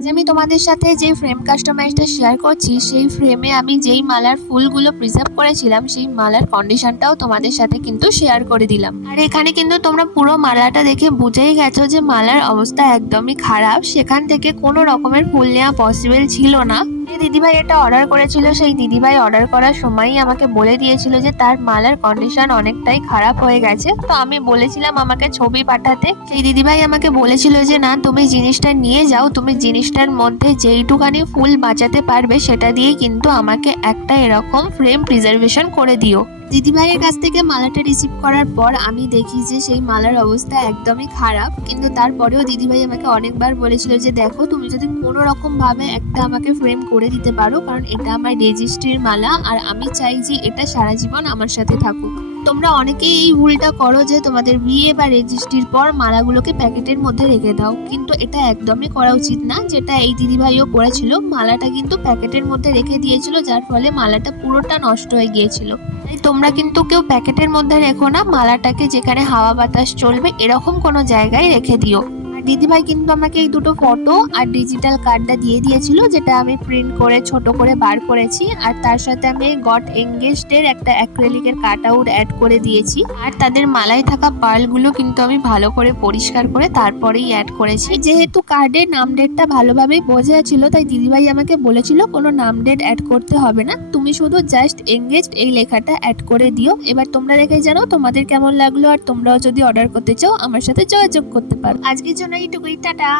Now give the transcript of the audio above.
আজ আমি তোমাদের সাথে যে ফ্রেম কাস্টমাইজটা শেয়ার করছি, সেই ফ্রেমে আমি যেই মালার ফুলগুলো প্রিজার্ভ করেছিলাম সেই মালার কন্ডিশনটাও তোমাদের সাথে কিন্তু শেয়ার করে দিলাম। আর এখানে কিন্তু তোমরা পুরো মালাটা দেখে বুঝেই গেছো যে মালার অবস্থা একদমই খারাপ। সেখান থেকে কোনো রকমের ফুল নেওয়া পসিবল ছিল না। যে দিদিভাই এটা অর্ডার করেছিল সেই দিদিভাই অর্ডার করার সময়ই আমাকে বলে দিয়েছিল যে তার মালার কন্ডিশন অনেকটাই খারাপ হয়ে গেছে। তো আমি বলেছিলাম আমাকে ছবি পাঠাতে, সেই দিদিভাই আমাকে বলেছিল যে না, তুমি জিনিসটা নিয়ে যাও, তুমি জিনিসটার মধ্যে যেইটুকানি ফুল বাঁচাতে পারবে সেটা দিয়েই কিন্তু আমাকে একটা এরকম ফ্রেম প্রিজার্ভেশন করে দিও। দিদিভাইয়ের কাছ থেকে মালাটা রিসিভ করার পর আমি দেখি যে সেই মালার অবস্থা একদমই খারাপ, কিন্তু তারপরেও দিদিভাই আমাকে অনেকবার বলেছিল যে দেখো, তুমি যদি কোনো রকম ভাবে একটা আমাকে ফ্রেম করে দিতে পারো, কারণ এটা আমার রেজিস্ট্রির মালা আর আমি চাই যে এটা সারা জীবন আমার সাথে থাকুক। তোমরা অনেকেই এই ভুলটা করো যে তোমাদের বিয়ে বা রেজিস্ট্রির পর মালাগুলোকে প্যাকেটের মধ্যে রেখে দাও, কিন্তু এটা একদমই করা উচিত না। যেটা এই দিদিভাইও করেছিল, মালাটা কিন্তু প্যাকেটের মধ্যে রেখে দিয়েছিল, যার ফলে মালাটা পুরোটা নষ্ট হয়ে গিয়েছিল। তাই তোমরা কিন্তু কেউ প্যাকেটের মধ্যে রেখো না, মালাটাকে যেখানে হাওয়া বাতাস চলবে এরকম কোনো জায়গায় রেখে দিও। আর দিদিভাই কিন্তু আমাকে এই দুটো ফটো আর ডিজিটাল কার্ডটা দিয়ে দিয়েছিল, যেটা আমি প্রিন্ট করে ছোট করে বার করেছি। আর তার সাথে আমি গট এঙ্গেজড এর একটা অ্যাক্রিলিকের কাট আউট অ্যাড করে দিয়েছি। আর তাদের মালায় থাকা পার্লগুলো কিন্তু আমি ভালো করে পরিষ্কার করে তারপরেই অ্যাড করেছি। যেহেতু কার্ডের নাম ডেটটা ভালোভাবেই বোঝা ছিল, তাই দিদিভাই আমাকে বলেছিল কোনো নাম ডেট অ্যাড করতে হবে না, তুমি শুধু জাস্ট এঙ্গেজড এই লেখাটা অ্যাড করে দিও। এবার তোমরা দেখে জানাও তোমাদের কেমন লাগলো, আর তোমরাও যদি অর্ডার করতে চাও আমার সাথে যোগাযোগ করতে পারো। আজকের জন্য এইটুকুই, টাটা।